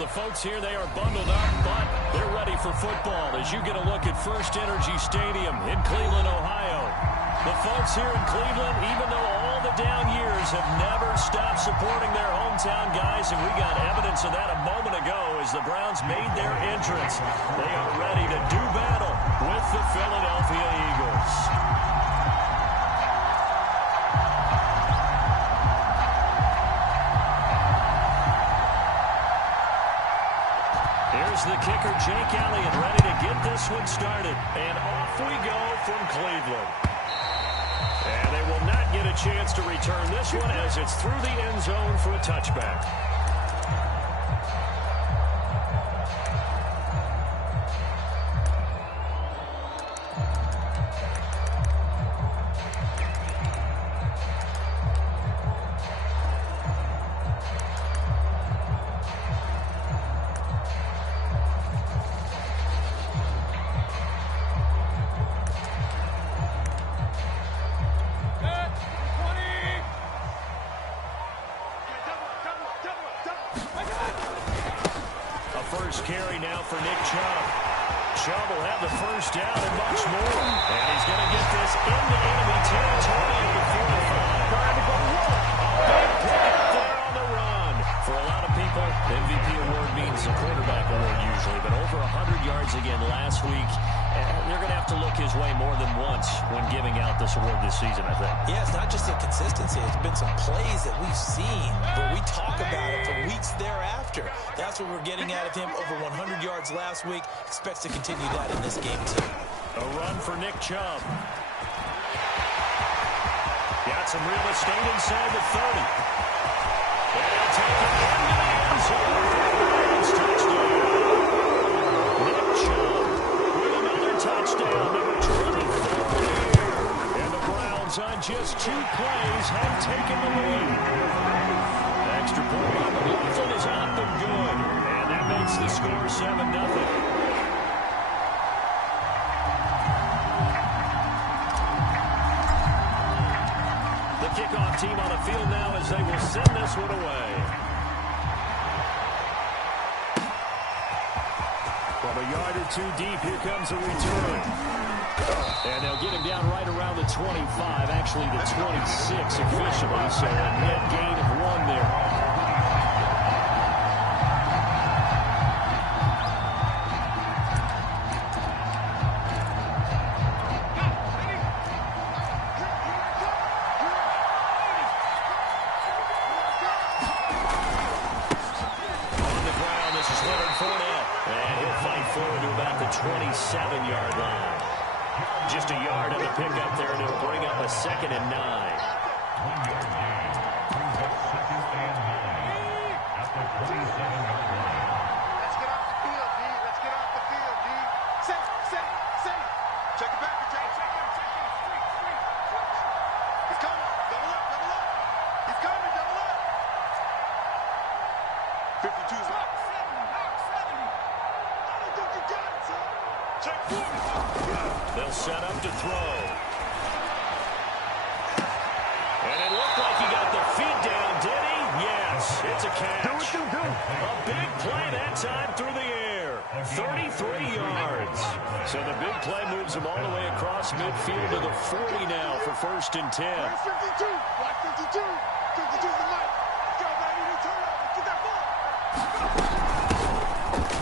the folks here, they are bundled up, but they're ready for football as you get a look at First Energy Stadium in Cleveland, Ohio. The folks here in Cleveland, even though all the down years, have never stopped supporting their hometown guys, and we got evidence of that a moment ago as the Browns made their entrance. They are ready to do battle with the Philadelphia Eagles. Here's the kicker, Jake Elliott, ready to get this one started. And off we go from Cleveland. And they will not get a chance to return this one as it's through the end zone for a touchback. First carry now for Nick Chubb. Chubb will have the first down and much more. And he's going to get this into enemy territory at the 45. Big pick up there on the run. For a lot of people, the MVP award means the quarterback award usually. But over 100 yards again last week. They're going to have to look his way more than once when giving out this award this season, I think. Yeah, it's not just the consistency. It's been some plays that we've seen where we talk about it for weeks thereafter. That's what we're getting out of him. Over 100 yards last week. Expects to continue that in this game, too. A run for Nick Chubb. Got some real estate inside the 30. And he'll take it into the end zone. Touchdown. Nick Chubb. Touchdown, number 24 and the Browns on just 2 plays have taken the lead. Extra point by McLaughlin is up and good. And that makes the score 7-0. The kickoff team on the field now as they will send this one away. From a yard or 2 deep, here comes a return. And they'll get him down right around the 25, actually the 26 officially. So a net gain of 1 there. On the ground, this is Leonard Fournette. And he'll fight forward to about the 27-yard line. Just a yard on the pickup there, and it'll bring up a 2nd and 9. Let's get off the field, D. Let's get off the field, D. Safe. Check it back, Jack. Check it. He's coming. Double up. He's coming, double up. 52's up. Knock 70. I don't think you got it, son. Check 40. They'll set up to throw. And it looked like he got the feet down, did he? Yes, it's a catch. Do it. A big play that time through the air. 33 yards. So the big play moves him all the way across midfield to the 40 now for 1st and 10. Where's 52? Watch 52. 52's the light. Let's go, baby. New turnover. Get that ball.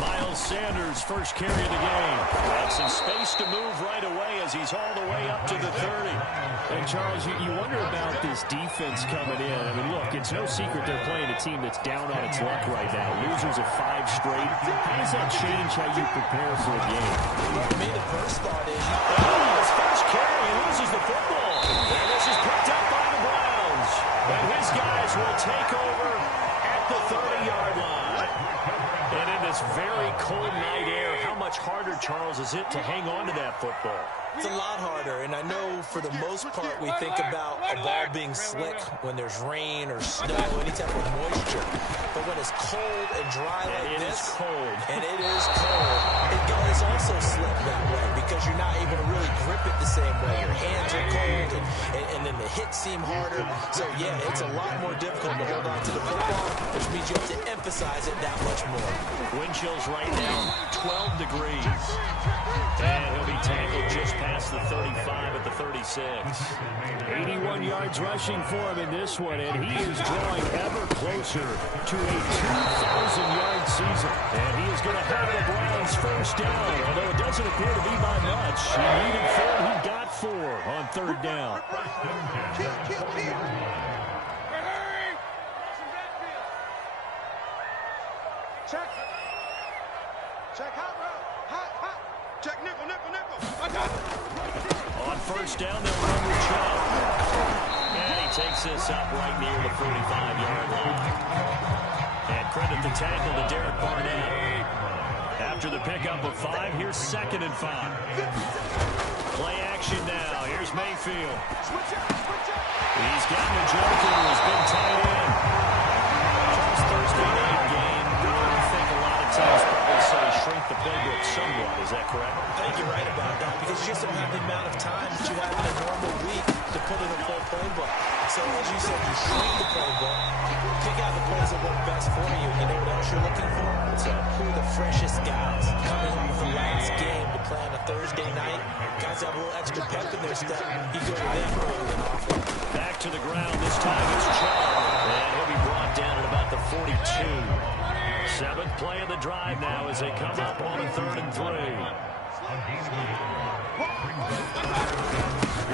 Miles Sanders, first carry of the game. And some space to move right away as he's all the way up to the 30. And, Charles, you wonder about this defense coming in. I mean, look, it's no secret they're playing a team that's down on its luck right now. Losers of 5 straight. How does that change how you prepare for a game? For me, the first thought is... His first carry, he loses the football. And this is picked up by the Browns. And his guys will take over at the 30-yard line. And in this very cold night air, how much harder, Charles, is it to hang on to that football? It's a lot harder, and I know for the most part we think about a ball being slick when there's rain or snow, any type of moisture. But when it's cold and dry like this, and it is cold, it is also slick that way because you're not able to really grip it the same way. Your hands are cold, and then the hits seem harder. So, yeah, it's a lot more difficult to hold on to the football, which means you have to emphasize it that much more. Wind chills right now, 12 degrees. And he'll be tackled just past the 35 at the 36. 81 yards rushing for him in this one, and he is drawing ever closer to a 2,000-yard season. And he is going to have the Browns first down, although it doesn't appear to be by much. He needed 4, he got 4 on third down. Check. Check hot route. Hot. Check nickel. On first down, they'll run with Chubb. And he takes this up right near the 45-yard line. And credit the tackle to Derek Barnett. After the pickup of 5, here's 2nd and 5. Play action now. Here's Mayfield. He's gotten a joker who has been tight end. Charles, Thursday night game. I think a lot of teams probably say shrink the playbook somewhat. Is that correct? I think you're right about that because you just don't have the amount of time that you have in a normal week to put in a full playbook. So, as you said, you shrink the playbook, pick out the plays that work best for you. You know what else you're looking for? So, who are the freshest guys coming off the last game to play on a Thursday night? Guys have a little extra pep in their step. You go to them early and often. Back to the ground. This time it's Chubb. And he'll be brought down at about the 42. 7th play of the drive now as they come up on a 3rd and 3.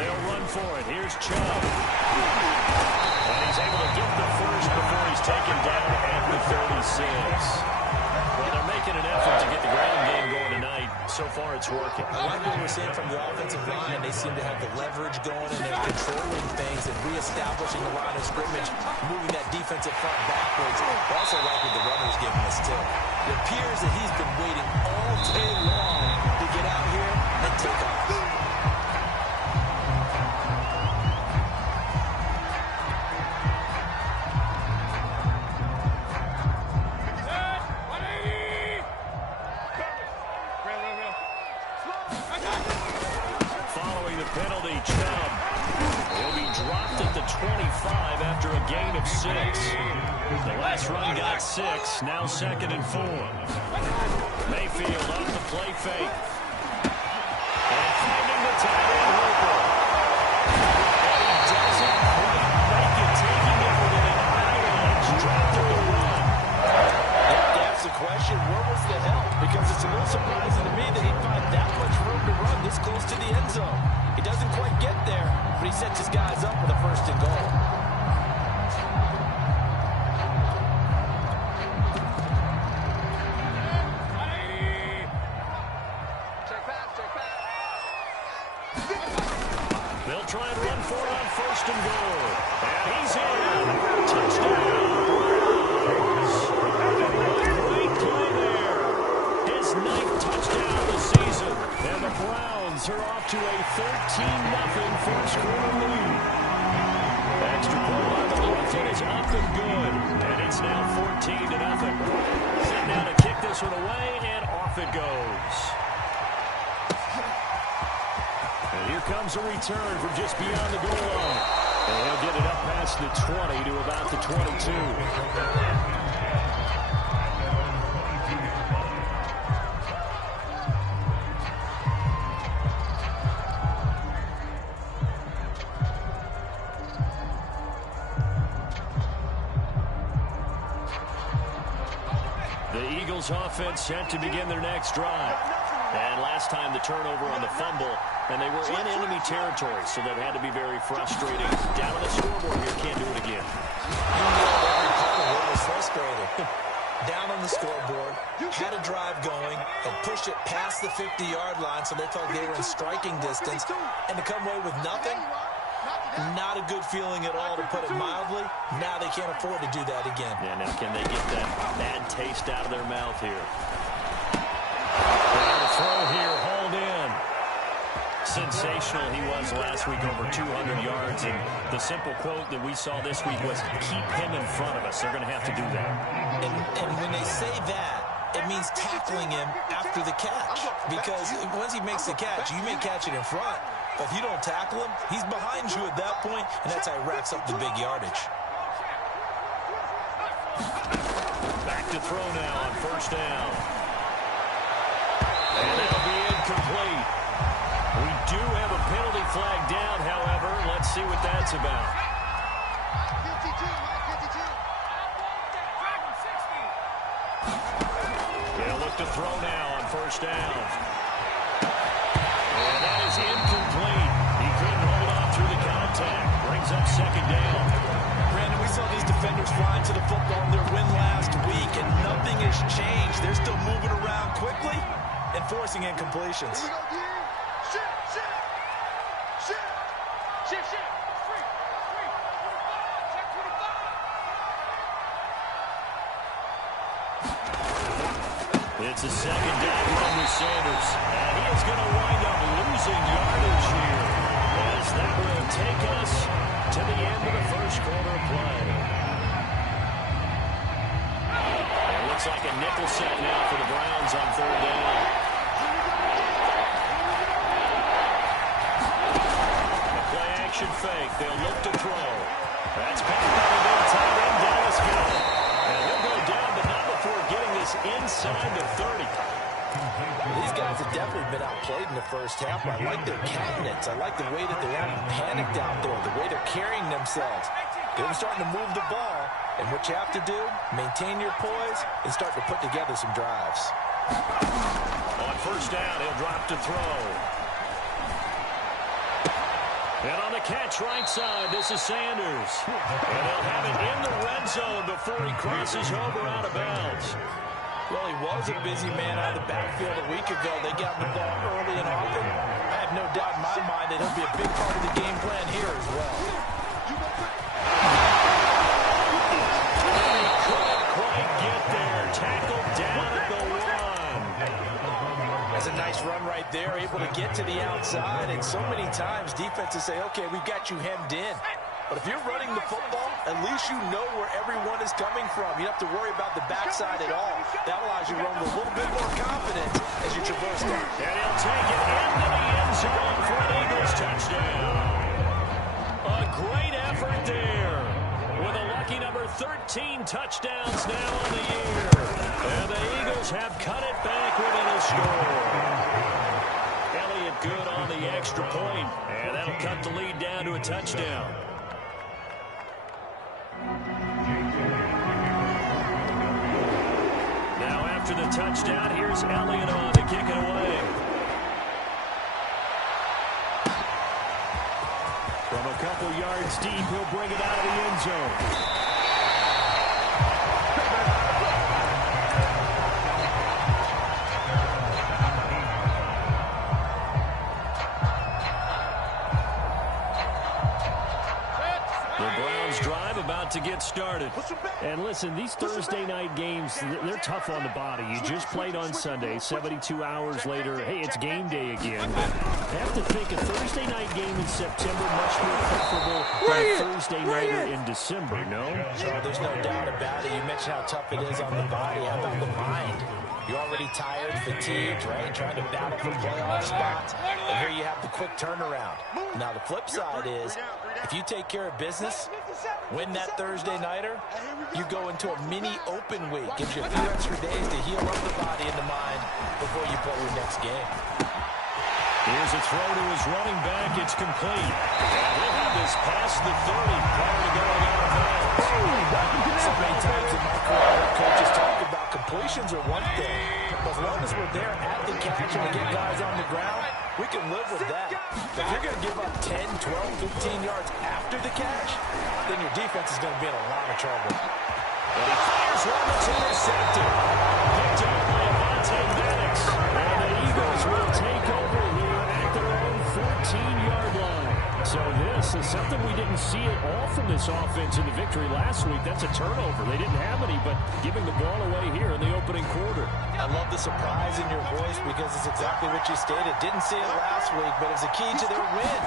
They'll run for it. Here's Chubb. And he's able to get the first before he's taken down at the 36. Well, they're making an effort to get the ground game going tonight. So far, it's working. I like what we're seeing from the offensive line. They seem to have the leverage going, and they're controlling things and reestablishing the line of scrimmage, moving that defensive front backwards. I also like what the runner's giving us, too. It appears that he's been waiting all day long to get out here and take off. Following the penalty, Chubb will be dropped at the 25 after a gain of 6. The last run got 6, now 2nd and 4. Mayfield off the play fake. And finding the tight end, Hooper. And he doesn't quite make it, taking it within an eye. Dropped at the run. That's the question, where was the help? Because it's a little surprising to me that he'd find that much room to run this close to the end zone. He doesn't quite get there, but he sets his guys up with a 1st and goal. They'll try and run for it on 1st and goal. And he's in. Touchdown. Great play there. His 9th touchdown of the season. And the Browns are off to a 13-0 first quarter lead. Extra point on the left is up and good. And it's now 14-0. Set now to kick this one away, and off it goes. And here comes a return from just beyond the goal line. And he'll get it up past the 20 to about the 22. The Eagles offense set to begin their next drive. And last time the turnover on the fumble, and they were in enemy territory, so that had to be very frustrating. Down on the scoreboard here, can't do it again. Was frustrated. Down on the scoreboard, had a drive going, and pushed it past the 50-yard line, so they thought they were in striking distance, and to come away with nothing, not a good feeling at all, to put it mildly. Now they can't afford to do that again. Yeah, now can they get that bad taste out of their mouth here? And the throw here, hauled in. Sensational he was last week, over 200 yards, and the simple quote that we saw this week was, keep him in front of us. They're going to have to do that. And when they say that, it means tackling him after the catch, because once he makes the catch, you may catch it in front, If you don't tackle him, he's behind you at that point, and that's how he racks up the big yardage. Back to throw now on first down. And that'll be incomplete. We do have a penalty flag down, however. Let's see what that's about. 52. They'll look to throw now on first down. And that is incomplete. He couldn't hold on through the contact. Brings up second down. Brandon, we saw these defenders flying to the football in their win last week, and nothing has changed. They're still moving around quickly and forcing incompletions. Here we go, D. Shift. It's a second down run with Sanders. And he is going to wind up losing yardage here, as that will take us to the end of the first quarter of play. It looks like a nickel set now for the Browns on third down. A play action fake. They'll look to throw. That's back by the big tight end, Dallas Goedert. And he'll go down, but not before getting this inside the 30. These guys have definitely been outplayed in the first half. I like their cabinets. I like the way that they haven't panicked out there, the way they're carrying themselves. They're starting to move the ball, and what you have to do, maintain your poise and start to put together some drives. On first down, he'll drop to throw. And on the catch right side, this is Sanders. And they'll have it in the red zone before he crosses over out of bounds. Well, he was a busy man out of the backfield a week ago. They got the ball early and often. I have no doubt in my mind that he'll be a big part of the game plan here as well. He couldn't quite get there. Tackled down at the 1. That's a nice run right there, able to get to the outside. And so many times defenses say, okay, we've got you hemmed in. But if you're running the football, at least you know where everyone is coming from. You don't have to worry about the backside at all. That allows you to run with a little bit more confidence as you traverse down. And he'll take it into the end zone for an Eagles touchdown. A great effort there, with a lucky number 13 touchdowns now on the year. And the Eagles have cut it back within a score. Elliott good on the extra point, and that'll cut the lead down to a touchdown. Now after the touchdown, here's Elliott on to kick it away. From a couple yards deep, he'll bring it out of the end zone. About to get started. And listen, these Thursday night games, they're tough on the body. You just played on Sunday. 72 hours later, hey, it's game day again. I have to think a Thursday night game in September much more preferable than a Thursday nighter in December, no? Oh, there's no doubt about it. You mentioned how tough it is on the body. How about the mind? You're already tired, fatigued, right? Trying to battle for playoff spots. And here you have the quick turnaround. Now, the flip side is, if you take care of business, win that Thursday nighter, you go into a mini open week. Gives you a few extra days to heal up the body and the mind before you play your next game. Here's a throw to his running back. It's complete. And we'll have this past the 30 prior to going out of bounds. So many times in my career, coaches talk about completions are one thing. But as long as we're there at the catch and we get guys on the ground, we can live with that. But if you're going to give up 10, 12, 15 yards after the catch, then your defense is going to be in a lot of trouble. And he fires one that's intercepted. Picked up by Avonte Maddox. And the Eagles will take over here at their own 14-yard line. So this is something we didn't see at all from this offense in the victory last week. That's a turnover. They didn't have any, but giving the ball away here in the opening quarter. I love the surprise in your voice because it's exactly what you stated. Didn't see it last week, but it was a key to their win.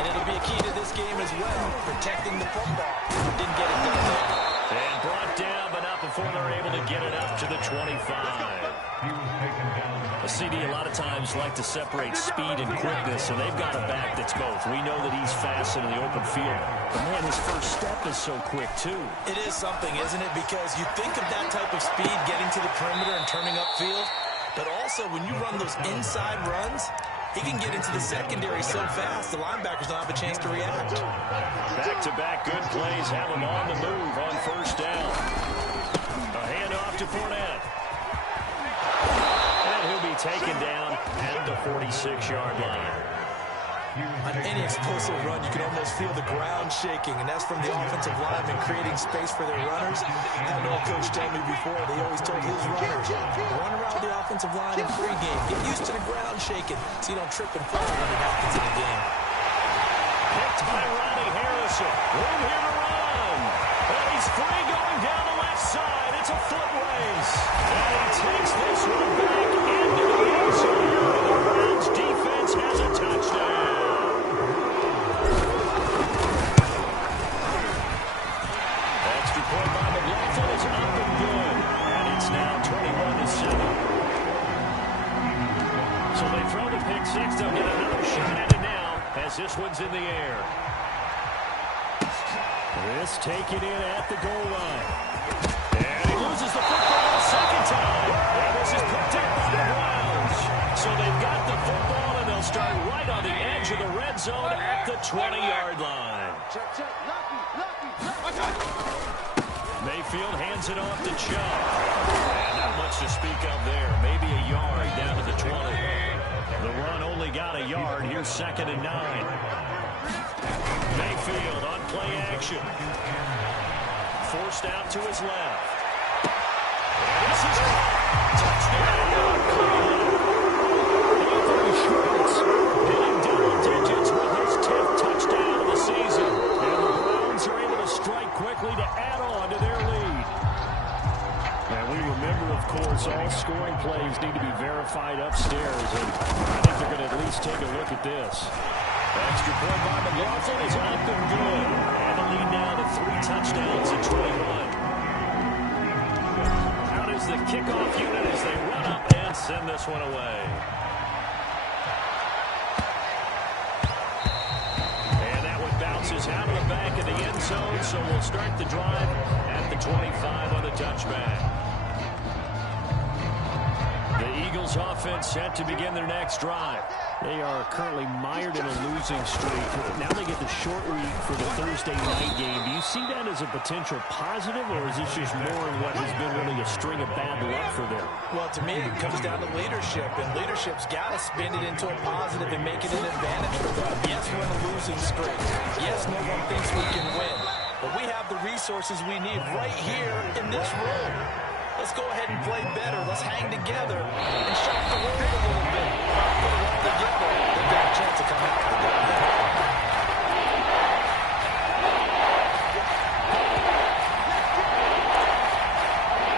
And it'll be a key to this game as well, protecting the football. Didn't get it done there. And brought down, but not before they're able to get it up to the 25. A CD a lot of times like to separate speed and quickness, and they've got a back that's both. We know that he's fast in the open field, but man, his first step is so quick too. It is something, isn't it? Because you think of that type of speed getting to the perimeter and turning upfield, but also when you run those inside runs, he can get into the secondary so fast the linebackers don't have a chance to react. Back-to-back good plays have him on the move on first down. A handoff to Fournette. And he'll be taken down at the 46-yard line. On any explosive run, you can almost feel the ground shaking, and that's from the offensive linemen creating space for their runners. I had an old coach tell me before, they always told his runners, run around the offensive line in pregame. Get used to the ground shaking so you don't trip and fall when it happens in the game. Picked by Ronnie Harrison. Room here to run. And he's free going down the left side. It's a foot race. And he takes this one back into the end zone. The Browns defense has a touchdown. Extra point by McLaughlin is up and good. And it's now 21-7. So they throw the pick six. They'll get another shot at it now as this one's in the air. This taken in at the goal line. And he loses the football a second time. And this is picked up by the Browns. So they've got the football, and they'll start right on the edge of the red zone at the 20-yard line. Mayfield hands it off to Chubb. And not much to speak of there. Maybe a yard down to the 20. The run only got a yard. Here's 2nd and 9. Mayfield on play action. Forced out to his left. And this is touchdown. Anthony Schwartz hitting double digits with his 10th touchdown of the season. And the Browns are able to strike quickly to add on to their lead. And we remember, of course, all scoring plays need to be verified upstairs. And I think they're going to at least take a look at this. Extra point by McLaughlin is up and good. And the lead now to 3 touchdowns in 21. Out is the kickoff unit as they run up and send this one away. And that one bounces out of the back of the end zone, so we'll start the drive at the 25 on the touchback. The Eagles offense set to begin their next drive. They are currently mired in a losing streak. Now they get the short week for the Thursday night game. Do you see that as a potential positive, or is this just more of what has been really a string of bad luck for them? Well, to me, it comes down to leadership, and leadership's got to spin it into a positive and make it an advantage for them. Yes, we're in a losing streak. Yes, no one thinks we can win, but we have the resources we need right here in this room. Let's go ahead and play better. Let's hang together and shock the world a little bit. Put it all together. They've got a chance to come out.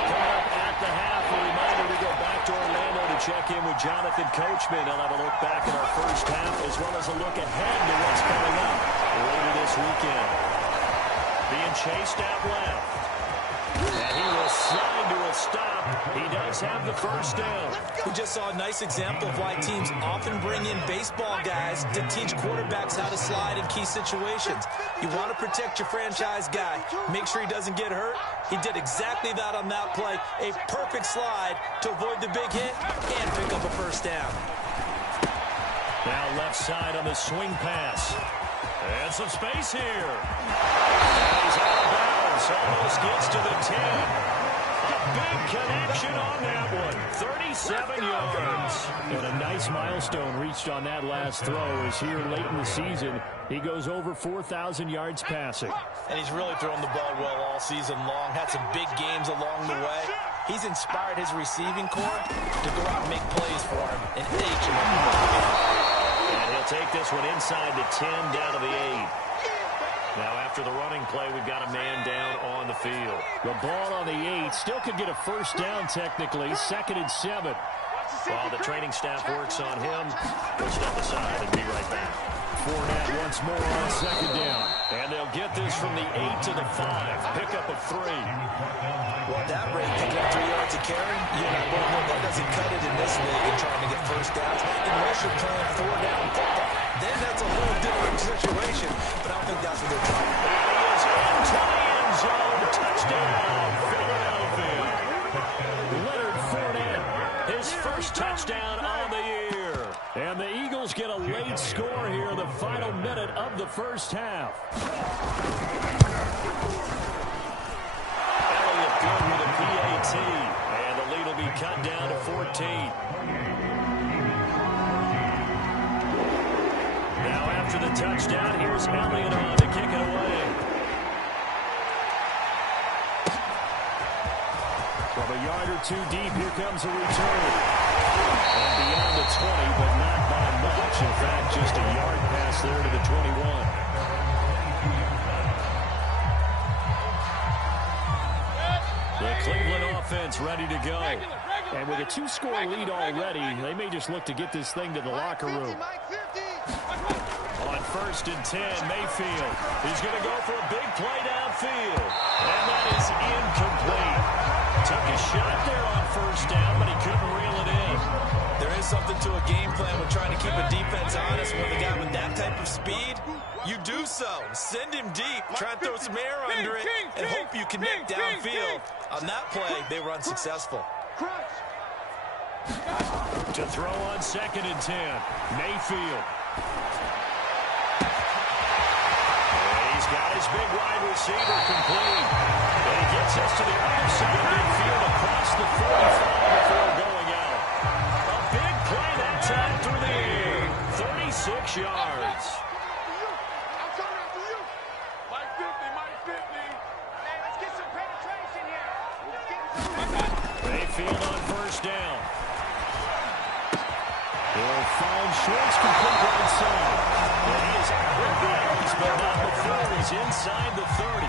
Coming up at the half, a reminder we go back to Orlando to check in with Jonathan Coachman. He'll have a look back at our first half as well as a look ahead to what's coming up later this weekend. Being chased out left. And he will slide to a stop. He does have the first down. We just saw a nice example of why teams often bring in baseball guys to teach quarterbacks how to slide in key situations. You want to protect your franchise guy. Make sure he doesn't get hurt. He did exactly that on that play. A perfect slide to avoid the big hit and pick up a first down. Now left side on the swing pass. And some space here. And he's out of bounds. Almost gets to the 10. A big connection on that one. 37 yards. And a nice milestone reached on that last throw as here late in the season, he goes over 4,000 yards passing. And he's really thrown the ball well all season long. Had some big games along the way. He's inspired his receiving corps to go out and make plays for him in each and every game. And he'll take this one inside the 10 down to the 8. Now, after the running play, we've got a man down on the field. The ball on the 8 still could get a first down technically. 2nd and 7. While the training staff works on him, we'll step aside and be right back. Fournette once more on 2nd down. And they'll get this moves from the 8 to the 5. Pickup of 3. Well, that rate, picking up 3 yards a carry, you and I both know that doesn't cut it in this league and trying to get first downs unless you're playing 4-down football. Then that's a whole different situation, but I don't think that's what they're trying to do. He is into the end zone. Touchdown, Philadelphia. Leonard Fournette, his first touchdown on the year. And the Eagles get a late score here in the final minute of the first half. Elliott good with a PAT. And the lead will be cut down to 14. Now after the touchdown, here's Elliott on to kick it away. From a yard or two deep, here comes a return. And beyond the 20, but not by much. In fact, just a yard pass there to the 21. The Cleveland offense ready to go. And with a 2-score lead already, they may just look to get this thing to the locker room. On 1st and 10, Mayfield. He's going to go for a big play downfield. And that is incomplete. Took a shot there on 1st down, but he couldn't reel it in. There is something to a game plan with trying to keep a defense honest. When the guy with that type of speed, you do so. Send him deep, try and throw some air under it, and hope you connect downfield. On that play, they were unsuccessful. To throw on 2nd and 10, Mayfield. He's got his big wide receiver complete. And he gets us to the other side of midfield across the 45 before going out. A big play that time through the air. 36 yards. I'm coming after you. Mike 50. Hey, let's get some penetration here. Mayfield on 1st down. He'll find Schwartz complete right side. And he is out of bounds, but not before he's inside the 30.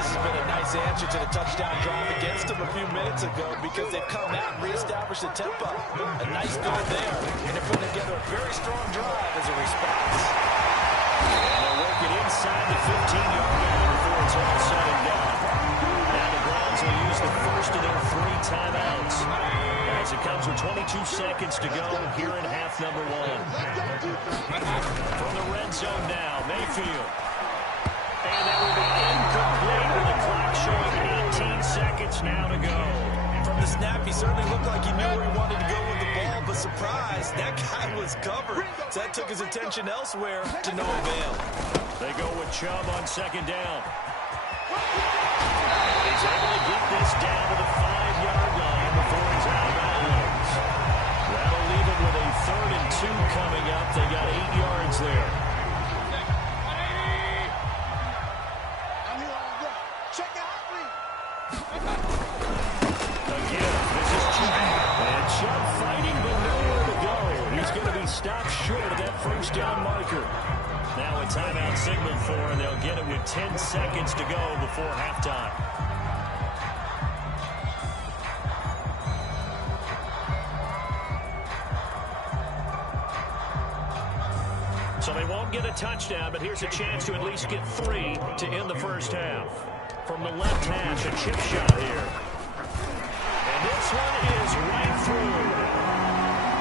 This has been a nice answer to the touchdown drive against them a few minutes ago because they've come out and reestablished the tempo. A nice build there, and they're putting together a very strong drive as a response. And they'll work it inside the 15-yard line before it's all said and done. Now the Browns will use the first of their 3 timeouts as it comes with 22 seconds to go here in half number 1. From the red zone now, Mayfield. And that will be incomplete with the clock showing 18 seconds now to go. From the snap, he certainly looked like he knew where he wanted to go with the ball, but surprise, that guy was covered. So that took his attention elsewhere to no avail. They go with Chubb on 2nd down. He's able to get this down to the 5-yard line before he's out of bounds. That'll leave him with a 3rd and 2 coming up. They got 8 yards there. Check out, please. Again, this is Chubb. And Chubb fighting, but nowhere to go. He's going to be stopped short of that 1st down marker. Now a timeout signal for, and they'll get it with 10 seconds to go before halftime. So they won't get a touchdown, but here's a chance to at least get 3 to end the first half. From the left hash, a chip shot here. And this one is right through.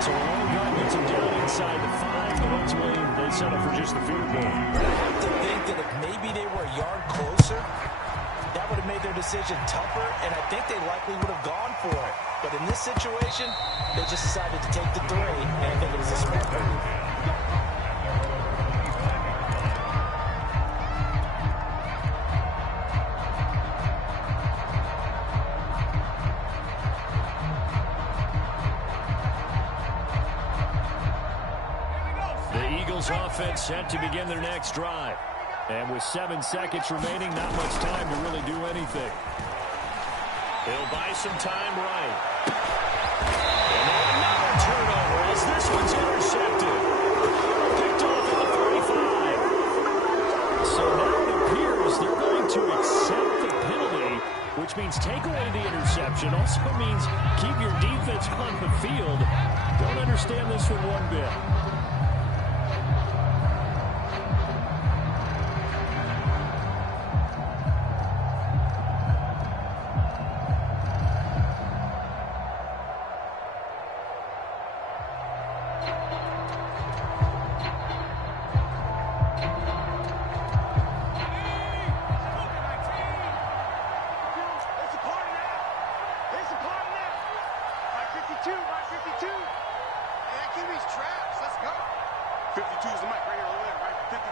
So a long drive gets him down inside the 5, but ultimately they settle for just the field goal. I have to think that if maybe they were a yard closer, that would have made their decision tougher, and I think they likely would have gone for it. But in this situation, they just decided to take the 3, and I think it was a smart move. Offense set to begin their next drive. And with 7 seconds remaining, not much time to really do anything. He'll buy some time right. And now another turnover as this one's intercepted. Picked off at the 35. So now it appears they're going to accept the penalty, which means take away the interception. Also means keep your defense on the field. Don't understand this one one bit.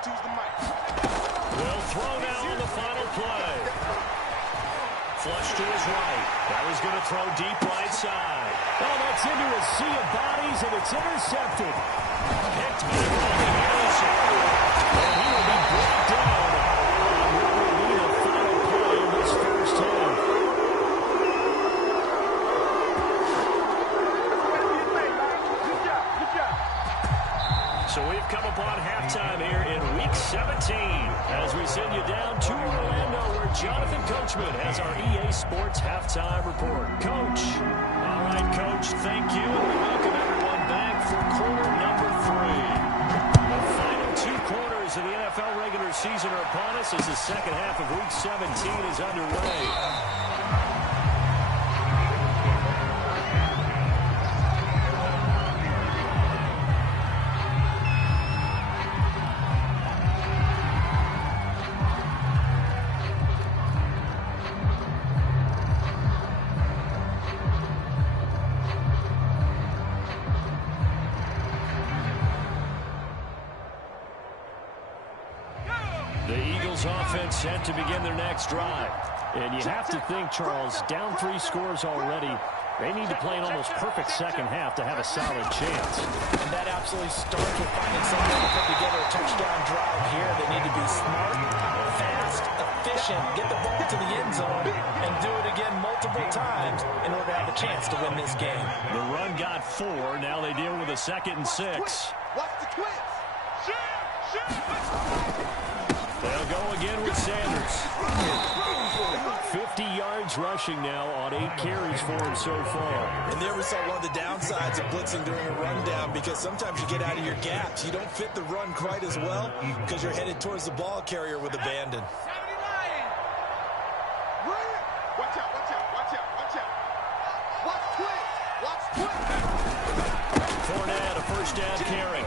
two's the mic. Will throw now on the final play. Flush to his right. Now he's going to throw deep right side. Oh, that's into a sea of bodies, and it's intercepted. Picked by Ronnie Harrison. And he will be brought down on what will be the final play of this first half. So we've come upon halftime here in Week 17 as we send you down to Orlando where Jonathan Coachman has our EA Sports Halftime Report. Coach. All right, Coach, thank you. And we welcome everyone back for quarter number 3. The final 2 quarters of the NFL regular season are upon us as the second half of Week 17 is underway. The Eagles offense set to begin their next drive. And you have to think, Charles, down 3 scores already. They need to play an almost perfect second half to have a solid chance. And that absolutely starts with finding some way to put together a touchdown drive here. They need to be smart, fast, efficient, get the ball to the end zone, and do it again multiple times in order to have a chance to win this game. The run got 4. Now they deal with a 2nd and 6. Watch the twist. They'll go again with Sanders. 50 yards rushing now on 8 carries for him so far. And there we saw one of the downsides of blitzing during a rundown because sometimes you get out of your gaps. You don't fit the run quite as well because you're headed towards the ball carrier with abandon. Watch out, watch out, watch out, watch out. Watch twist. Watch twist. Fournette, a first down carry.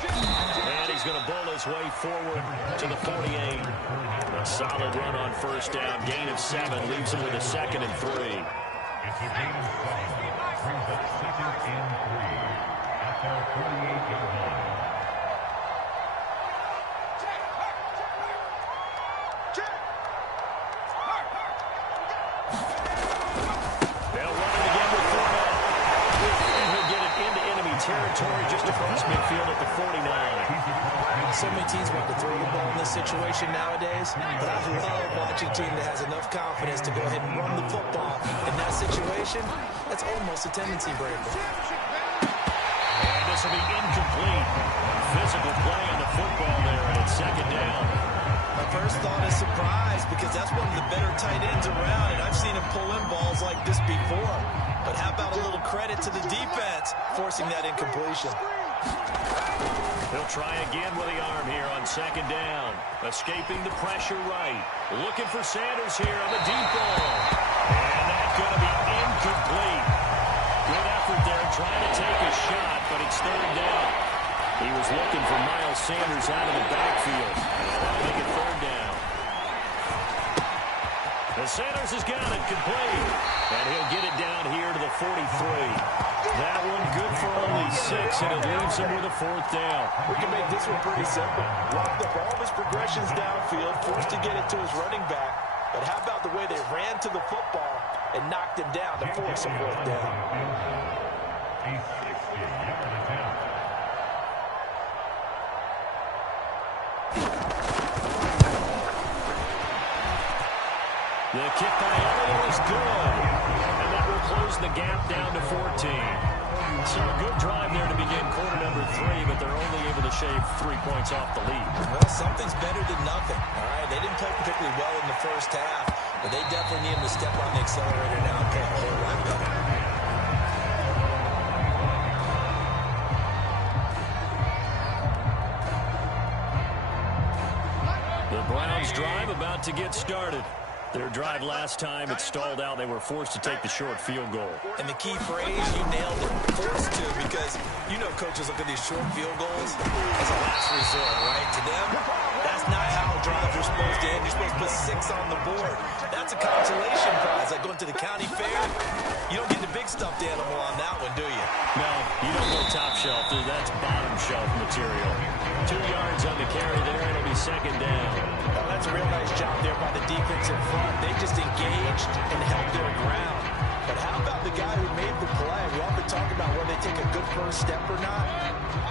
And he's going to bowl his way forward to the 48. A solid run on first down. Gain of 7 leaves him with a 2nd and 3. It's a gain of 7. Brings up 2nd and 3 at their 48-yard line. They'll run it again with Fournette. And he'll get it into enemy territory just across midfield at the 49. So many teams want to throw the ball in this situation nowadays, but I love watching a team that has enough confidence to go ahead and run the football. In that situation, that's almost a tendency breaker. And this will be incomplete. Physical play on the football there, and it's 2nd down. My first thought is surprise because that's one of the better tight ends around, and I've seen him pull in balls like this before. But how about a little credit to the defense forcing that incompletion? He'll try again with the arm here on 2nd down. Escaping the pressure right. Looking for Sanders here on the deep ball. And that's going to be incomplete. Good effort there trying to take a shot, but it's 3rd down. He was looking for Miles Sanders out of the backfield. That'll make it 3rd down. And Sanders has got it complete. And he'll get it down here to the 43. That one good for only 6, and it leaves him with a 4th down. We can make this one pretty simple. Locked up all of his progressions downfield, forced to get it to his running back. But how about the way they ran to the football and knocked him down to force a 4th down? A 60-yard attempt. The kick by Elliott is good. And that will close the gap down to 14. So a good drive there to begin quarter number 3, but they're only able to shave 3 points off the lead. Well, something's better than nothing. All right, they didn't play particularly well in the first half, but they definitely need him to step on the accelerator now and play a whole lot better. The Browns drive about to get started. Their drive last time, it stalled out. They were forced to take the short field goal. And the key phrase, you nailed it, forced to, because you know coaches look at these short field goals as a last resort, right? To them, that's not how drives are supposed to end. You're supposed to put 6 on the board. That's a consolation prize, like going to the county fair. You don't get the big stuffed animal on that one, do you? No, you don't go top shelf. That's bottom shelf material. 2 yards on the carry there. It'll be 2nd job there by the defense in front. They just engaged and held their ground. But how about the guy who made the play? We often talk about whether they take a good first step or not.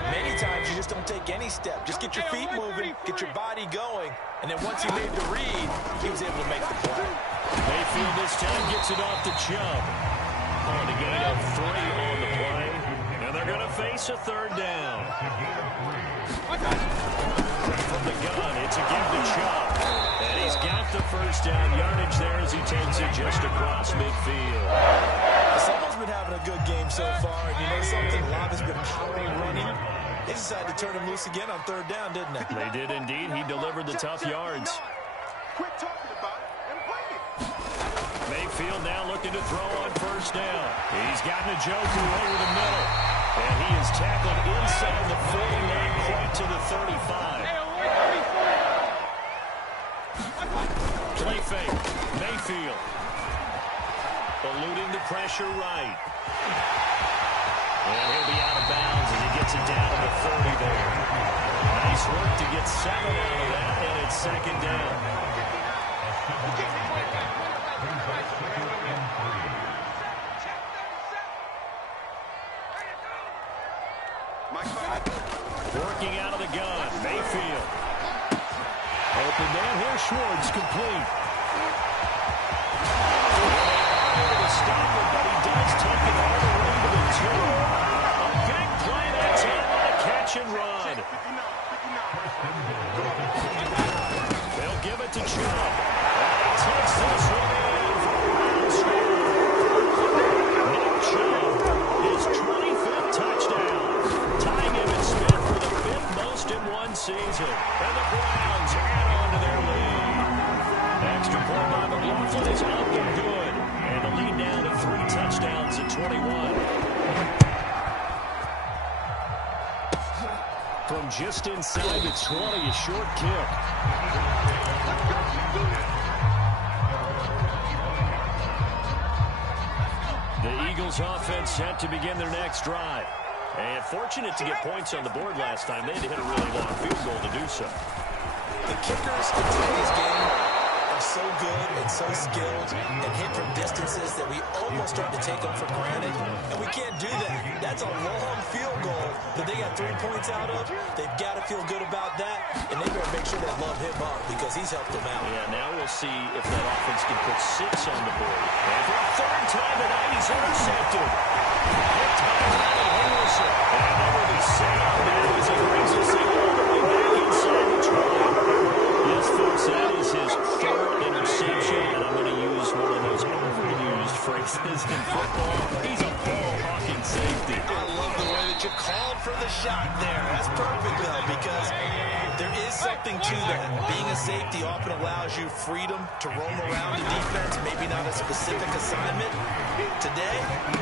Many times you just don't take any step. Just get your feet moving, get your body going, and then once he made the read, he was able to make the play. Mayfield this time gets it off to Chubb. On a gain of 3 on the play. And they're going to face a third down. From the gun, it's a give to Chubb. And he's got the first down yardage there as he takes it just across midfield. Someone's been having a good game so far, and you know something? Love has been power running. They decided to turn him loose again on third down, didn't they? They did indeed. He delivered the tough yards. Quit talking about it and play it. Mayfield now looking to throw on first down. He's got Njoku over the middle. And he is tackled inside the 40, not quite to the 35. Play fake. Mayfield. Eluding the pressure right. And he'll be out of bounds as he gets it down to the 30 there. Nice work to get 7 out of that, and it's second down. Working out of the gun, Mayfield. Open man here, Schwartz complete. To stop it, but he does take it all the way to the 2. A big play that time on a catch and run. They'll give it to Chubb. And he takes this one in for a round score. Nick Chubb, his 25th touchdown. Tying him and Smith for the 5th most in one season. And the Browns add on to their lead. Extra point by McLaughlin is up and good. And the lead down to 3 touchdowns at 21. From just inside the 20, a short kick. The Eagles offense set to begin their next drive. And fortunate to get points on the board last time. They had to hit a really long field goal to do so. The kickers in today's game are so good and so skilled and hit from distances that we almost start to take them for granted. And we can't do that. That's a long field goal that they got 3 points out of. They've got to feel good about that. And they better make sure they love him up because he's helped them out. Yeah, now we'll see if that offense can put 6 on the board. And for a third time tonight, he's intercepted. Picked by Ronnie Harrison. And over the sound now as he brings us all the way back inside the 20. Yes, folks, that is his 3rd interception. And I'm going to use one of those overused phrases in football. He's a ball-hawking safety. I love the way that you called for the shot there. That's perfect, though, because there is something to that. Being a safety often allows you freedom to roam around the defense, maybe not a specific assignment. Today,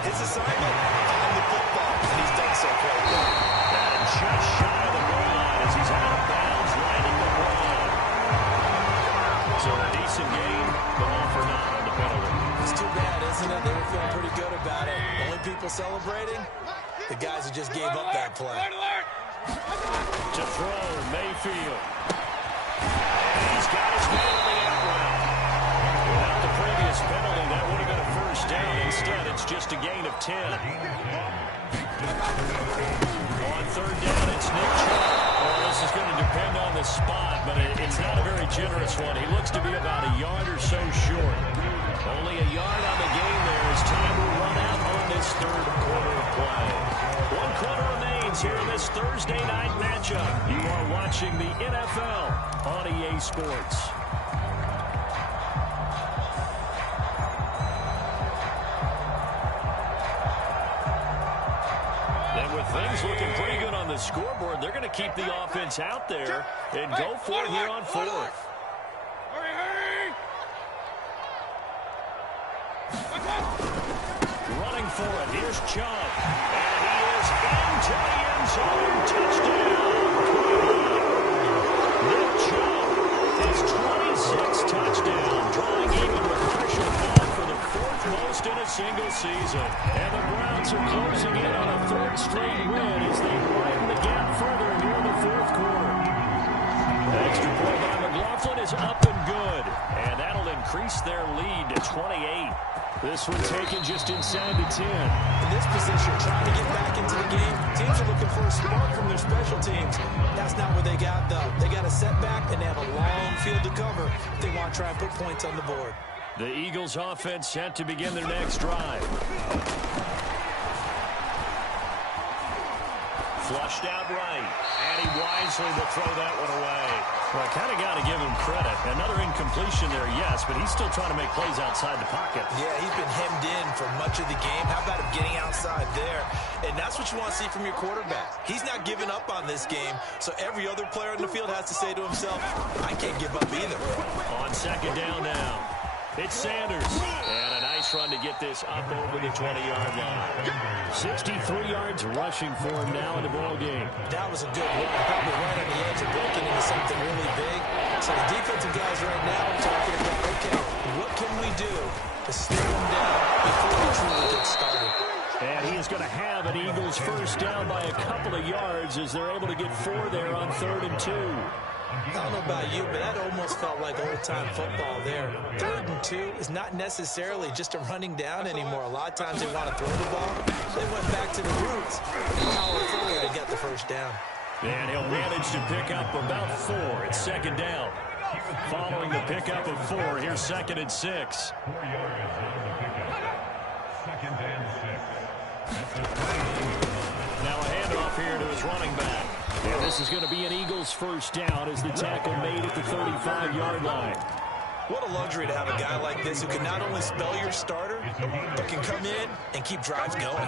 his assignment, find the football, and he's done so quite well. And just shy of the goal line as he's out of bounds, lining the ground. So a decent game, but all for naught on the penalty. It's too bad, isn't it? They were feeling pretty good about it. Only people celebrating, the guys who just gave up that play. To throw, Mayfield. And he's got his man on the out route. Without the previous penalty, that would have been a first down. Instead, it's just a gain of 10. On third down, it's Nick Chubb. Well, this is going to depend on the spot, but it's not a very generous one. He looks to be about a yard or so short. Only a yard on the game there as time will run out on this third quarter of play. 1 quarter remains here in this Thursday night matchup. You are watching the NFL on EA Sports. And with things looking pretty good on the scoreboard, they're going to keep the offense out there and go for it here on 4th. Running for it, here's Chubb. And he is into the end zone. Touchdown, Cleveland. Nick Chubb, his 26th touchdown, drawing even with Marshall Faulk for the 4th most in a single season. And the Browns are closing in on a 3rd straight win as they widen the gap further near the 4th quarter. The extra point by McLaughlin is up and good. This one taken just inside the 10. In this position, trying to get back into the game, teams are looking for a spark from their special teams. That's not what they got, though. They got a setback, and they have a long field to cover if they want to try and put points on the board. The Eagles offense set to begin their next drive. Flushed out right, and he wisely will throw that one away. Well, I kind of got to give him credit. Another incompletion there, yes, but he's still trying to make plays outside the pocket. Yeah, he's been hemmed in for much of the game. How about him getting outside there? And that's what you want to see from your quarterback. He's not giving up on this game, so every other player in the field has to say to himself, I can't give up either. On second down now, it's Sanders. And a nice run to get this up over the 20-yard line. 63 yards rushing for him now in the ball game. That was a good run, probably right on the edge of breaking into something really big. So the defensive guys right now are talking about, okay, what can we do to slow him down before he truly gets started? And he is going to have an Eagles first down by a couple of yards as they're able to get 4 there on 3rd and 2. I don't know about you, but that almost felt like old-time football there. 3rd and 2 is not necessarily just a running down anymore. A lot of times they want to throw the ball. They went back to the roots and power forward and get the first down. And he'll manage to pick up about 4. It's second down. Following the pickup of 4, here's 2nd and 6. 4 yards on the pickup. 2nd and 6. Now a handoff here to his running back. And this is going to be an Eagles first down as the tackle made at the 35-yard line. What a luxury to have a guy like this who can not only spell your starter, but can come in and keep drives going.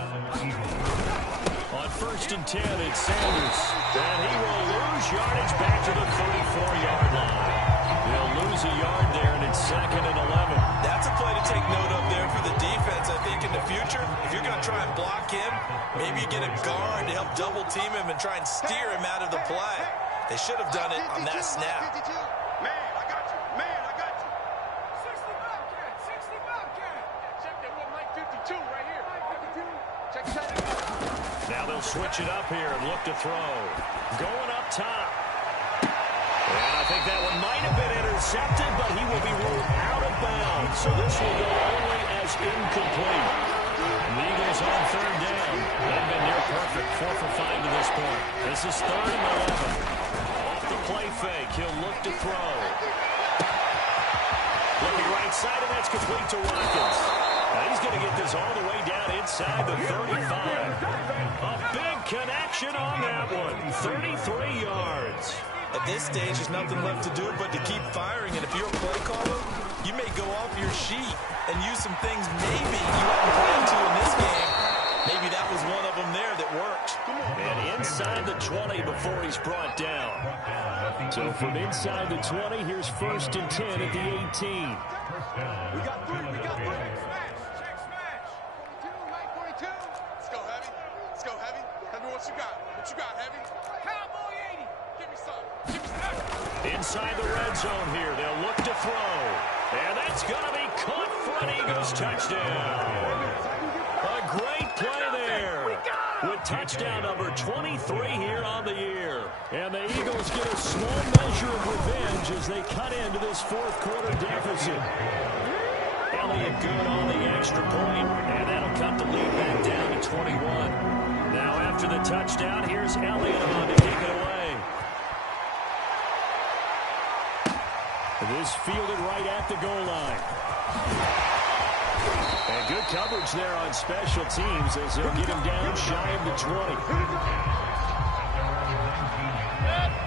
On 1st and 10, it's Sanders. And he will lose yardage back to the 34-yard line. He'll lose a yard there, and it's 2nd and 11. That's a play to take note of there for the defense. I think in the future, if you're going to try and block him, maybe you get a guard to help double team him and try and steer him out of the play. They should have done it on that snap. Man, I got you. Man, I got you. 60 Bobcat. 60 Bobcat. Check that one, Mike 52 right here. 52. Check it. Now they'll switch it up here and look to throw. Going up top. And I think that one might have been intercepted, but he will be ruled out of bounds. So this will go only as incomplete. The Eagles on 3rd down. They've been near perfect, 4 for 5 to this point. This is 3rd and 11. Off the play fake, he'll look to throw. Looking right side, and that's complete to Watkins. Now he's going to get this all the way down inside the 35. A big connection on that one. 33 yards. At this stage, there's nothing left to do but to keep firing. And if you're a play caller, you may go off your sheet and use some things maybe you hadn't planned to in this game. Maybe that was one of them there that worked. And inside the 20 before he's brought down. So from inside the 20, here's 1st and 10 at the 18. We got 3. We got 3. Check smash. 42, Mike 42. Let's go, Heavy. Let's go, Heavy. Tell me what you got. What you got, Heavy? Cowboy 80. Give me some. Give me some. Inside the red zone here, they'll look to throw. And that's going to be caught for an Eagles touchdown. A great play there. With touchdown number 23 here on the year. And the Eagles get a small measure of revenge as they cut into this 4th quarter deficit. Elliott good on the extra point, and that'll cut the lead back down to 21. Now after the touchdown, here's Elliott on to kick it away. This fielded right at the goal line. And good coverage there on special teams as they'll get him down shy of the 20.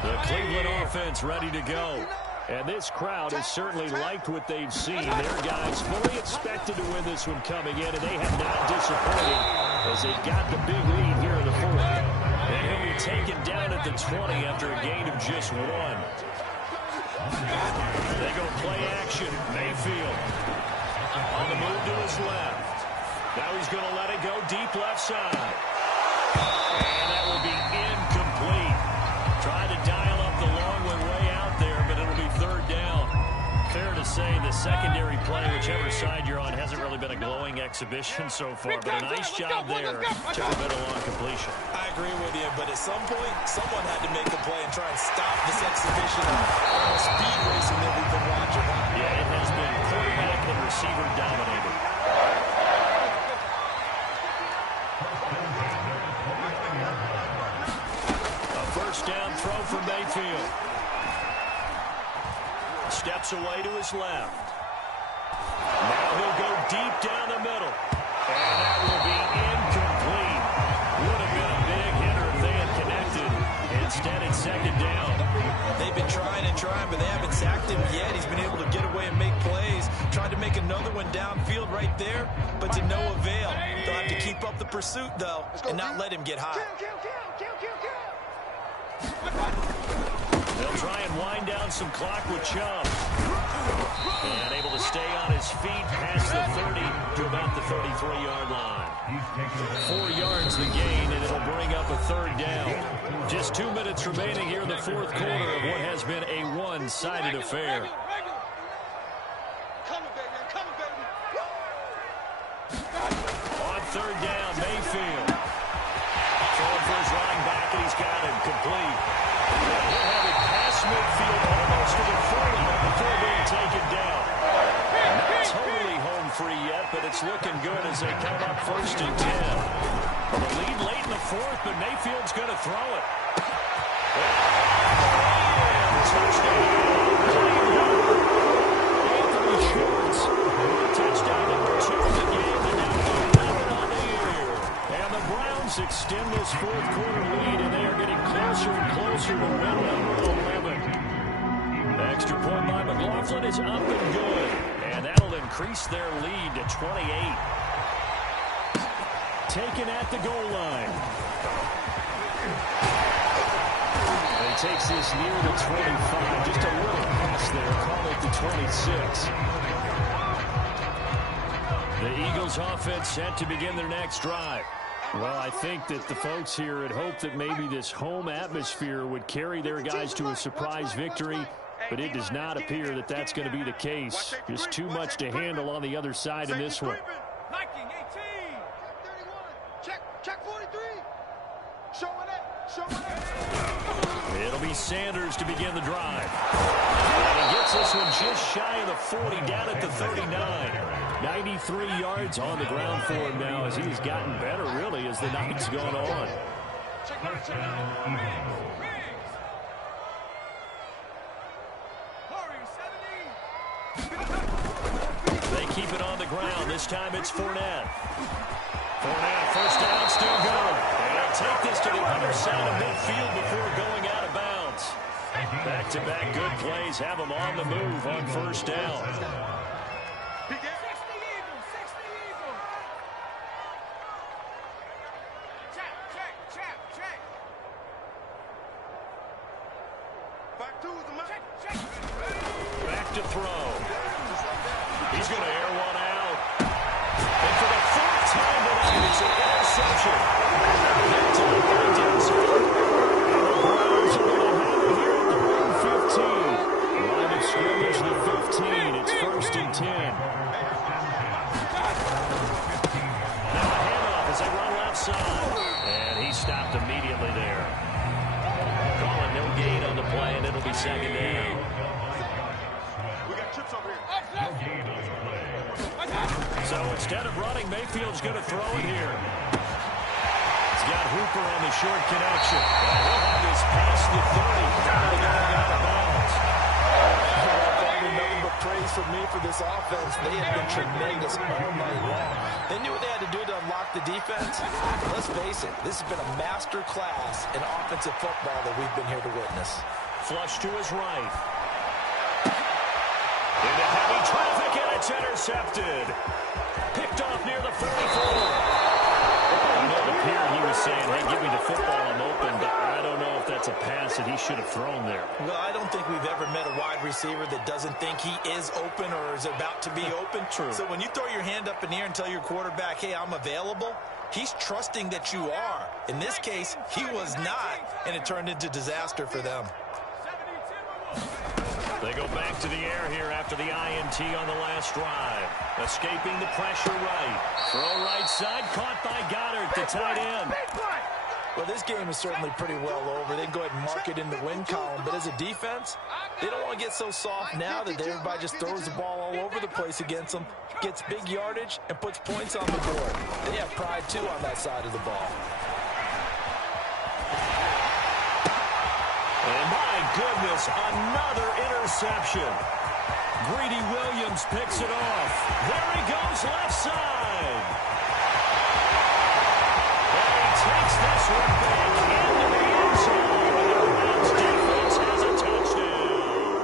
The Cleveland offense ready to go. And this crowd has certainly liked what they've seen. Their guys fully expected to win this one coming in, and they have not disappointed as they got the big lead here in the 4th. And he'll be taken down at the 20 after a gain of just 1. They go play action. Mayfield on the move to his left. Now he's going to let it go deep left side. And that will be incomplete. Trying to dial up the long one way out there, but it'll be 3rd down. Fair to say the secondary play, whichever side you're on, hasn't really been a glowing exhibition so far, but a nice job there to prevent a long completion. I agree with you, but at some point, someone had to make a play and try and stop this exhibition of almost speed racing that we've been watching. Yeah, it has been quarterback and receiver dominated. Steps away to his left. Now he'll go deep down the middle. And that will be incomplete. Would have been a big hitter if they had connected. Instead, it's second down. They've been trying and trying, but they haven't sacked him yet. He's been able to get away and make plays. Tried to make another one downfield right there, but to no avail. They'll have to keep up the pursuit, though, and not let him get high. They'll try and wind down some clock with Chubb. And able to stay on his feet past the 30 to about the 33-yard line. 4 yards the gain, and it'll bring up a third down. Just 2 minutes remaining here in the fourth quarter of what has been a one-sided affair. On third down, Mayfield. Throwing for his running back, and he's got him complete. He'll have it past midfield almost to the 40 before being taken down. Not totally home free yet, but it's looking good as they come up first and 10. The lead late in the fourth, but Mayfield's going to throw it. Anthony Schwartz. Touchdown number 2 of the game, and now 11 on the year. And the Browns extend this fourth quarter lead, and they are getting closer and closer to win number 11. The extra point by McLaughlin is up and good, and that'll increase their lead to 28. Taken at the goal line. He takes this near the 25, just a little past there, call it the 26. The Eagles offense set to begin their next drive. Well, I think that the folks here had hoped that maybe this home atmosphere would carry their guys to a surprise victory, but it does not appear that that's going to be the case. Just too much to handle on the other side in this one. Liking 18. Check 43. Showing it. It'll be Sanders to begin the drive. And he gets this one just shy of the 40, down at the 39. 93 yards on the ground for him now as he's gotten better, really, as the night's gone on. They keep it on the ground. This time it's Fournette. Fournette, first down, still going. And they'll take this to the other side of midfield before going out of bounds. Back-to-back good plays have them on the move on first down. 60 Eagles. Check. Back to the man. Check. Back to throw. He's going to air one out. And for the fourth time tonight, it's an interception. Back to the Browns. And the Browns are going to have it here at the 115. Line of scrimmage, the 15. It's first and 10. Now a handoff as they run left side. And he stopped immediately there. Calling no gain on the play, and it'll be second down. We got chips over here. So instead of running, Mayfield's going to throw it here. He's got Hooper on the short connection. And he'll have this past the 30. Going out of bounds. Nothing but praise from me for this offense. They have been tremendous all night long. They knew what they had to do to unlock the defense. Let's face it, this has been a master class in offensive football that we've been here to witness. Flush to his right. Into heavy traffic, and it's intercepted. Picked off near the 44. I know up here he was saying, hey, give me the football, I'm open, but I don't know if that's a pass that he should have thrown there. Well, I don't think we've ever met a wide receiver that doesn't think he is open or is about to be open. True. So when you throw your hand up in the air and tell your quarterback, hey, I'm available, he's trusting that you are. In this case, he was not, and it turned into disaster for them. They go back to the air here after the INT on the last drive. Escaping the pressure right. Throw right side, caught by Goddard, the tight end. Well, this game is certainly pretty well over. They can go ahead and mark it in the win column. But as a defense, they don't want to get so soft now that everybody just throws the ball all over the place against them, gets big yardage, and puts points on the board. They have pride, too, on that side of the ball. And my goodness, another interception. Greedy Williams picks it off. There he goes, left side. And he takes this one back into the end zone. And the Browns defense has a touchdown.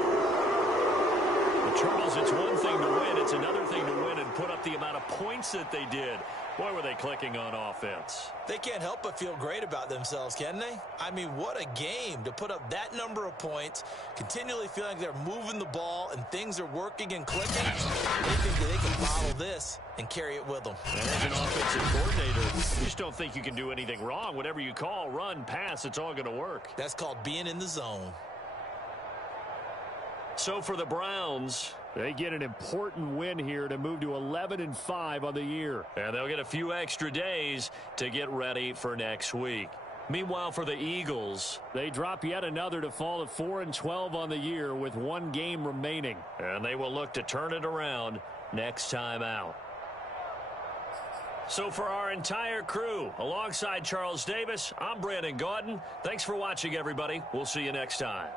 Well, Charles, it's one thing to win. It's another thing to win and put up the amount of points that they did. Boy, were they clicking on offense. They can't help but feel great about themselves, can they? I mean, what a game to put up that number of points, continually feeling like they're moving the ball and things are working and clicking. They think that they can bottle this and carry it with them. And as an offensive coordinator, you just don't think you can do anything wrong. Whatever you call, run, pass, it's all going to work. That's called being in the zone. So for the Browns, they get an important win here to move to 11-5 on the year. And they'll get a few extra days to get ready for next week. Meanwhile, for the Eagles, they drop yet another to fall at 4-12 on the year with one game remaining. And they will look to turn it around next time out. So for our entire crew, alongside Charles Davis, I'm Brandon Gaudin. Thanks for watching, everybody. We'll see you next time.